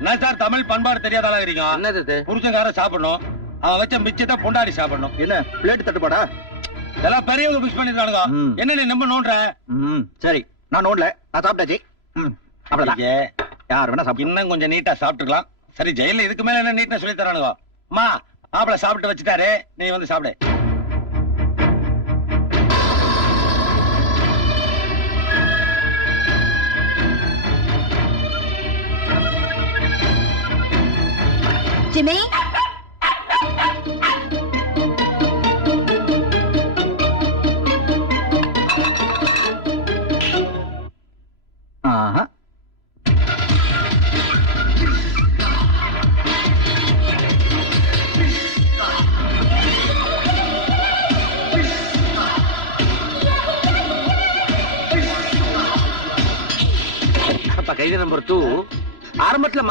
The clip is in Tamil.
என்ன சார் தமிழ் பண்பாடு தெரியாதால இருக்கீங்க? என்னது புருஷங்கார சாப்பிடணும், அவன் வச்ச மிச்சத்தை பொண்டாடி சாப்பிடணும். என்ன பிளேட் தட்டுப்பாடா? இதெல்லாம் பெரியவங்க மிக்ஸ் பண்ணிருக்கானுங்க. என்ன நீ நம்ம நோண்டுற? சரி, நான் நோண்டல, நான் சாப்பிட்டாச்சு. அவ்வளவுதான். யார் வேணா சாப்பிடு. இன்னும் கொஞ்சம் நீட்டா சாப்பிட்டுக்கலாம். சரி, ஜெயில இதுக்கு மேல என்ன நீட்டா சொல்லி தரானுங்க? அம்மா, மாப்பிள சாப்பிட்டு வச்சுட்டாரு, நீ வந்து சாப்பிடு. Jimmy? ஆஹா. அப்ப கைதி நம்பர் 2 ஆரம்பத்துல